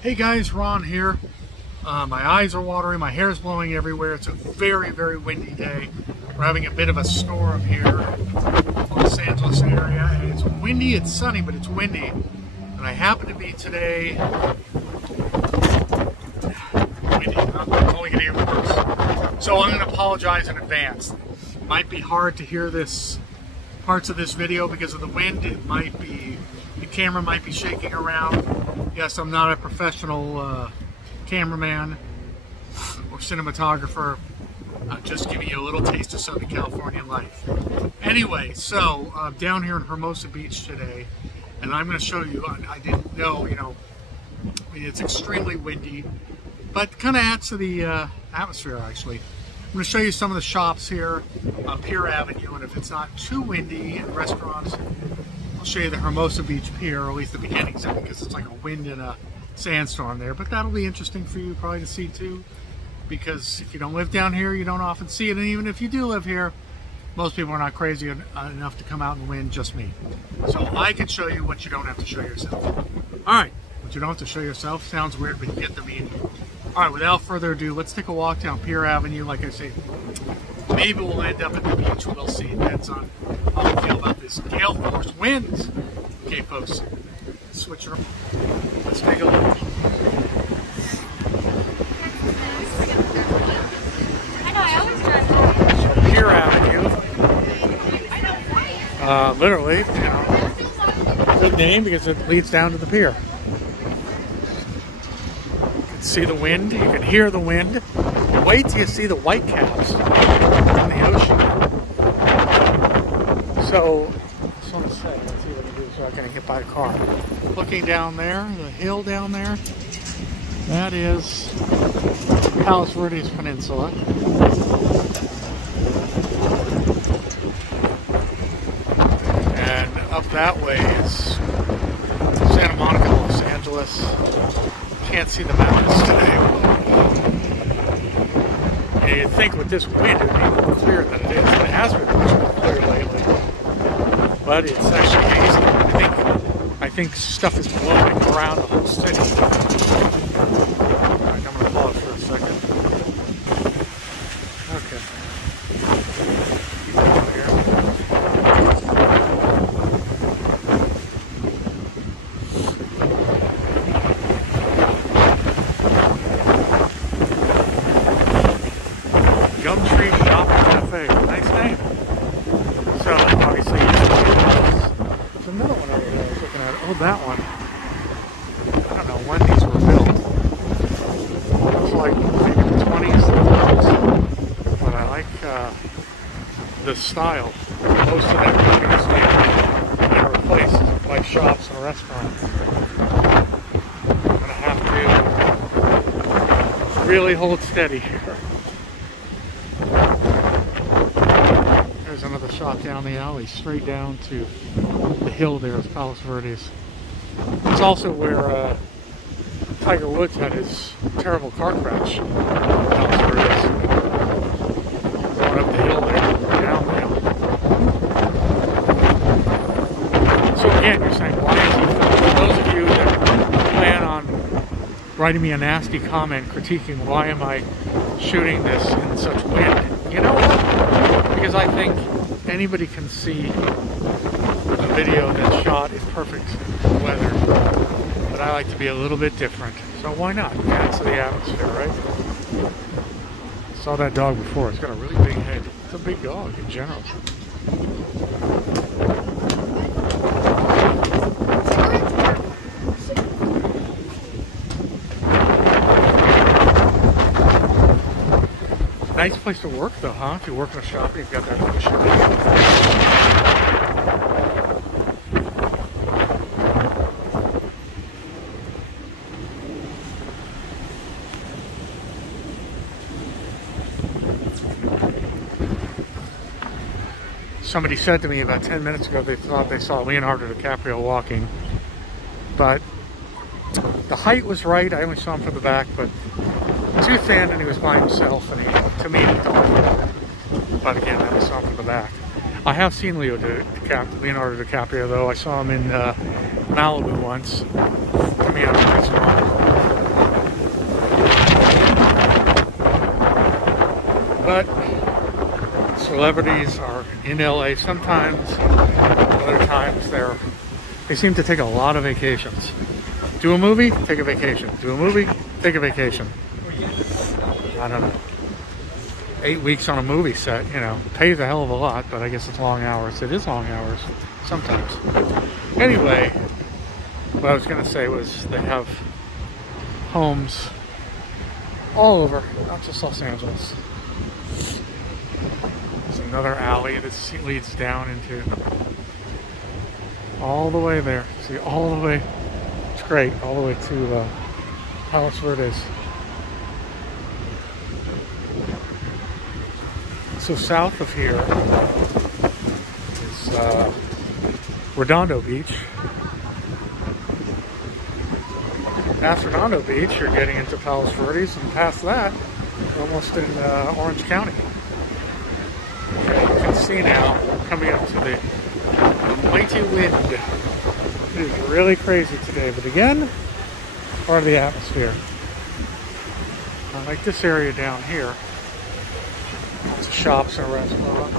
Hey guys, Ron here. My eyes are watering, my hair is blowing everywhere. It's a very, very windy day. We're having a bit of a storm here in the Los Angeles area. And it's windy, it's sunny, but it's windy. And I happen to be today windy. I'm calling it even worse. So I'm going to apologize in advance. It might be hard to hear parts of this video because of the wind. The camera might be shaking around. Yes, I'm not a professional cameraman or cinematographer. I'm just giving you a little taste of Southern California life. Anyway, so I'm down here in Hermosa Beach today, and I'm going to show you, I didn't know, it's extremely windy, but kind of adds to the atmosphere actually. I'm going to show you some of the shops here on Pier Avenue, and if it's not too windy and restaurants, I'll show you the Hermosa Beach-Pier, or at least the beginnings of it, because it's like a wind and a sandstorm there. But that'll be interesting for you probably to see too, because if you don't live down here, you don't often see it. And even if you do live here, most people are not crazy enough to come out and win, just me. So I can show you what you don't have to show yourself. All right, what you don't have to show yourself sounds weird, but you get the meaning. All right, without further ado, let's take a walk down Pier Avenue. Like I say, maybe we'll end up at the beach. We'll see. It depends on how we feel about this gale force winds. Okay, folks, switch her. Let's take a look. Pier Avenue. Literally, good name because it leads down to the pier. You can see the wind. You can hear the wind. Wait till you see the white caps in the ocean. So, I just want to say, let's see what I do so I can get hit by a car. Looking down there, the hill down there, that is Palos Verdes Peninsula. And up that way is Santa Monica, Los Angeles. Can't see the mountains today. You'd think with this wind it would be more clear than it is. It has been much more clear lately. But it's actually hazy. I think stuff is blowing around the whole city. Alright, I'm going to pause for a second. Okay. Keep going here. Gumtree Shopping Cafe. Nice name. So, obviously, there's another one over there I was looking at. Oh, that one. I don't know when these were built. Looks like maybe the 20s, 30s. But I like the style. Most of them are replaced by shops and restaurants. I'm going to have to really hold steady here. There's another shop down the alley, straight down to the hill there of Palos Verdes. It's also where Tiger Woods had his terrible car crash. Palos Verdes. Going up the hill there, down the hill. So again, you're saying, why is he filming? For those of you that plan on writing me a nasty comment critiquing why am I shooting this in such wind, you know what? Because I think anybody can see a video that's shot in perfect weather, but I like to be a little bit different, so why not? Add to the atmosphere, right? Saw that dog before. It's got a really big head. It's a big dog in general. Nice place to work though, huh? If you work in a shop, you've got that cushion. Somebody said to me about 10 minutes ago they thought they saw Leonardo DiCaprio walking, but the height was right. I only saw him from the back, but too thin, and he was by himself, and to me, he don't. But again, I only saw him from the back. I have seen Leonardo DiCaprio, though. I saw him in Malibu once. To me, I'm a nice one. celebrities are in LA sometimes, other times they seem to take a lot of vacations. Do a movie, take a vacation. Do a movie, take a vacation. I don't know. 8 weeks on a movie set, you know, pays a hell of a lot, but I guess it's long hours. It is long hours sometimes. Anyway, what I was going to say was they have homes all over, not just Los Angeles. There's another alley that leads down into all the way there. See, all the way. It's great, all the way to Palos Verdes. So south of here is Redondo Beach. Past Redondo Beach, you're getting into Palos Verdes, and past that, you're almost in Orange County. Okay, you can see now, coming up to the mighty wind. It is really crazy today, but again, part of the atmosphere. I like this area down here. Lots of shops and restaurants.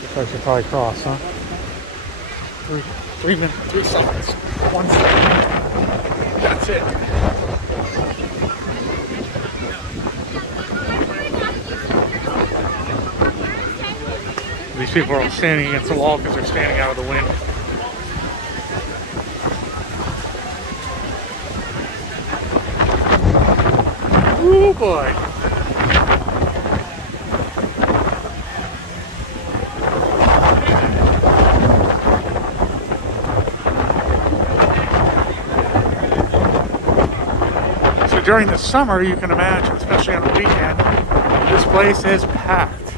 Looks like I should probably cross, huh? 3 minutes, 3 seconds, 1 second. That's it. These people are all standing against the wall because they're standing out of the wind. Oh boy. So during the summer, you can imagine, especially on the weekend, this place is packed.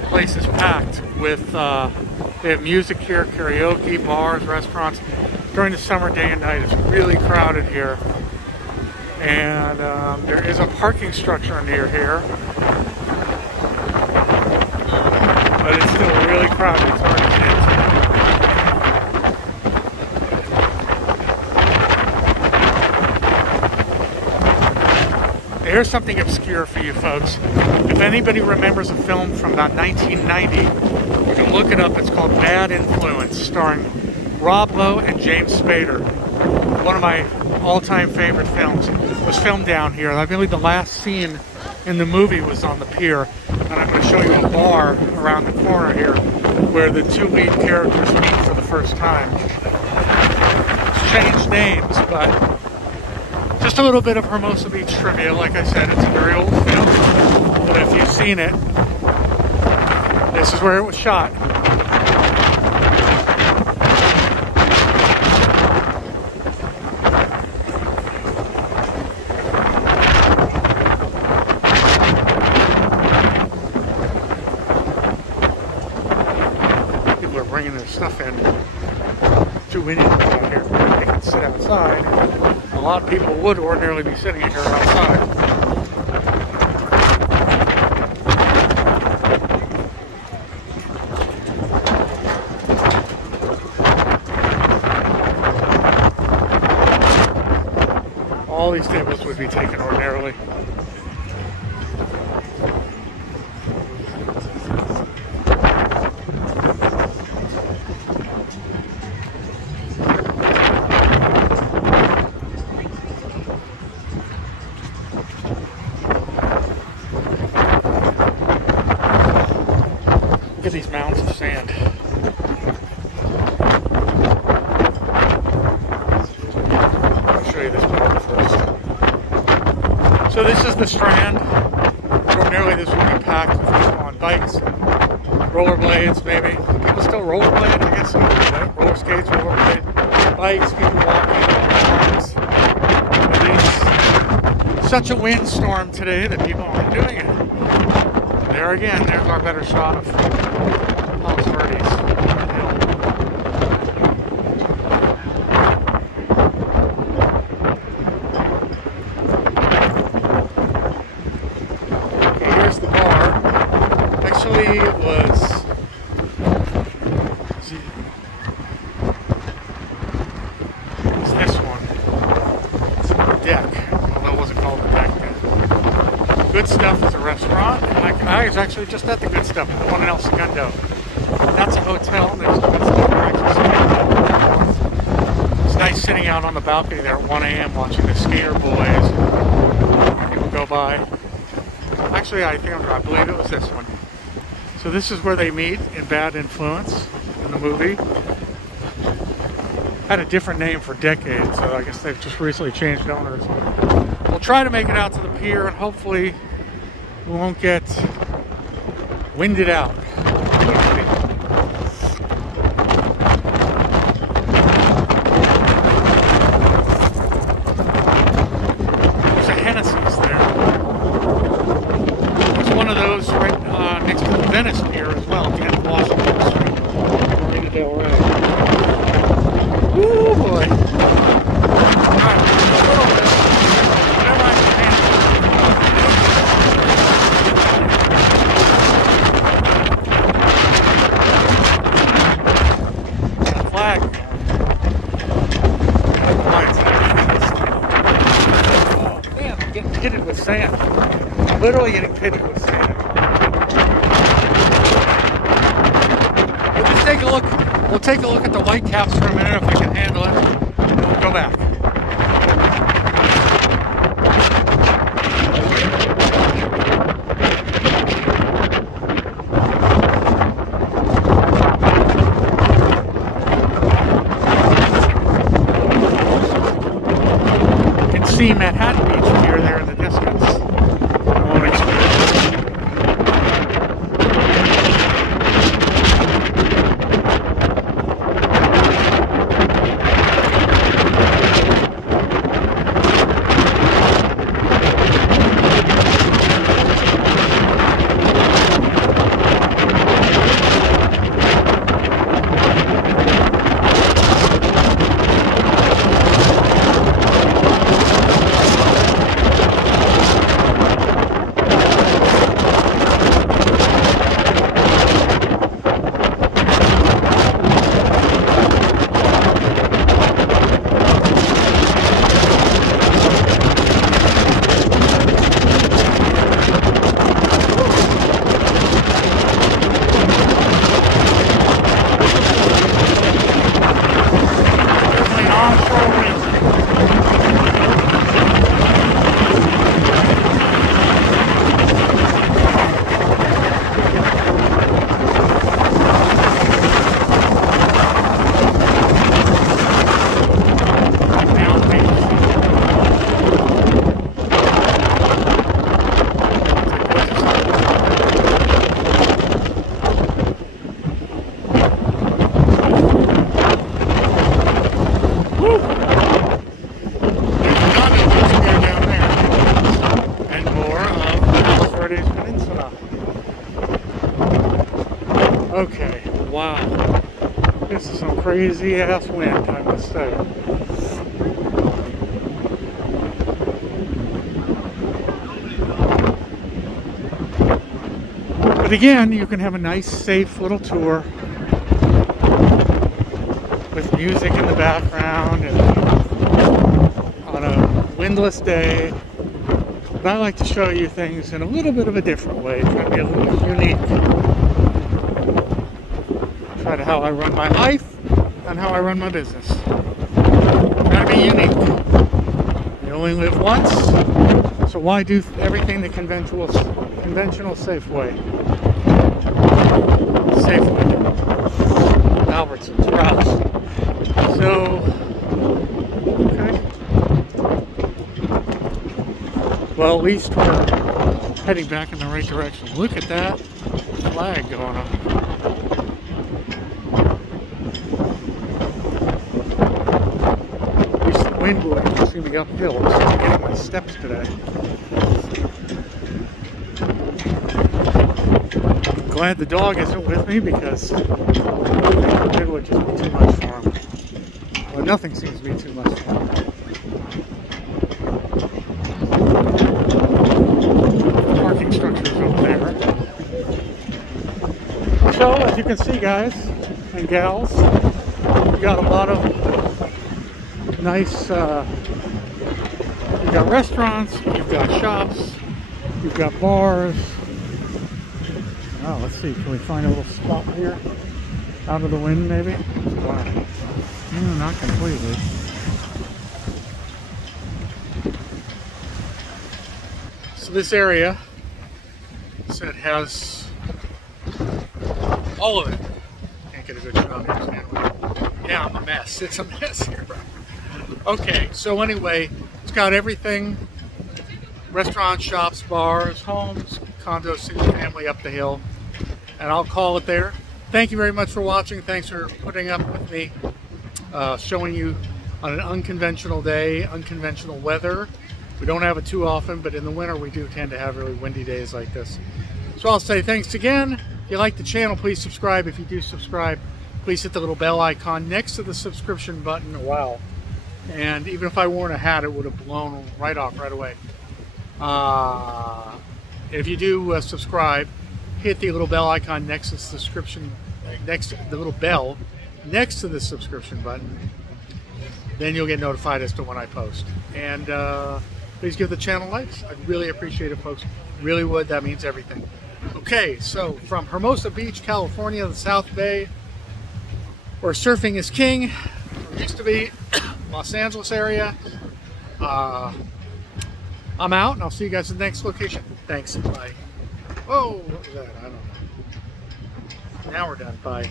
The place is packed with, they have music here, karaoke, bars, restaurants. During the summer, day and night, it's really crowded here. And there is a parking structure near here, but it's still really crowded. It's hard to get into. Here's something obscure for you folks. If anybody remembers a film from about 1990, you can look it up. It's called Bad Influence, starring Rob Lowe and James Spader. One of my all-time favorite films. Was filmed down here. I believe the last scene in the movie was on the pier, and I'm going to show you a bar around the corner here where the 2 lead characters meet for the first time. It's changed names, but just a little bit of Hermosa Beach trivia. Like I said, it's a very old film, but if you've seen it, this is where it was shot. Bringing their stuff in. Too windy out here. They can sit outside. A lot of people would ordinarily be sitting here outside. All these tables would be taken ordinarily. Look at these mounds of sand. I'll show you this part first. So this is the Strand. Ordinarily this would be packed with people on bikes, rollerblades maybe. People still rollerblade, I guess. Right? Roller skates, rollerblade, bikes, people walking, cars. It is such a windstorm today that people aren't doing it. There again, there's our better shot of Palos Verdes. Okay, here's the bar. Actually, it was... It's this one. It's a deck. Although it wasn't called a deck then. Good Stuff is a restaurant. I was actually just at the Good Stuff, the one in El Segundo. That's a hotel. There's Good Stuff. It's nice sitting out on the balcony there at 1 a.m. watching the skater boys. People go by. Actually, I believe it was this one. So this is where they meet in Bad Influence in the movie. Had a different name for decades, so I guess they've just recently changed owners. We'll try to make it out to the pier, and hopefully we won't get winded out. There's a Hennessy's there. There's one of those right next to the Venice Pier as well, at the end of Washington Street, Marina del Rey. Woo boy! Alright, whatever I can handle. Got a flag. Oh man, I'm getting pitted with sand. Literally getting pitted with sand. We'll just take a look. We'll take a look at the white caps for a minute if we can handle it, and we'll go back. You can see Manhattan Beach-Pier there in the distance. Won't experience it. Okay, wow. This is some crazy ass wind, I must say. But again, you can have a nice, safe little tour with music in the background and on a windless day. But I like to show you things in a little bit of a different way, try to be a little unique. Try to how I run my life and how I run my business. Try to be unique. You only live once, so why do everything the conventional safe way? Safe way. Albertsons, Ralph's. So, okay. Well, at least we're heading back in the right direction. Look at that flag going up. Wind will see me uphill, so I'm getting my steps today. I'm glad the dog isn't with me because it would just be too much for him. Well, nothing seems to be too much for him. Parking structures over there. So, as you can see, guys and gals, we've got a lot of nice, you've got restaurants, you've got shops, You've got bars. Oh, let's see. Can we find a little spot here? Out of the wind, maybe? Wow. No, not completely. So this area, so it has all of it. Can't get a good shot here, can we? Yeah, I'm a mess. It's a mess here. Okay, so anyway, it's got everything. Restaurants, shops, bars, homes, condos, single family up the hill. And I'll call it there. Thank you very much for watching. Thanks for putting up with me, showing you on an unconventional day, unconventional weather. We don't have it too often, but in the winter we do tend to have really windy days like this. So I'll say thanks again. If you like the channel, please subscribe. If you do subscribe, please hit the little bell icon next to the subscription button. Wow. And even if I worn a hat, it would have blown right off right away. If you do subscribe, hit the little bell icon next to the subscription, next to the little bell next to the subscription button. Then you'll get notified as to when I post. And please give the channel likes. I'd really appreciate it, folks. Really would. That means everything. Okay, so from Hermosa Beach, California, the South Bay, where surfing is king, or used to be, Los Angeles area. I'm out, and I'll see you guys at the next location. Thanks. Bye. Whoa, what was that? I don't know. Now we're done. Bye.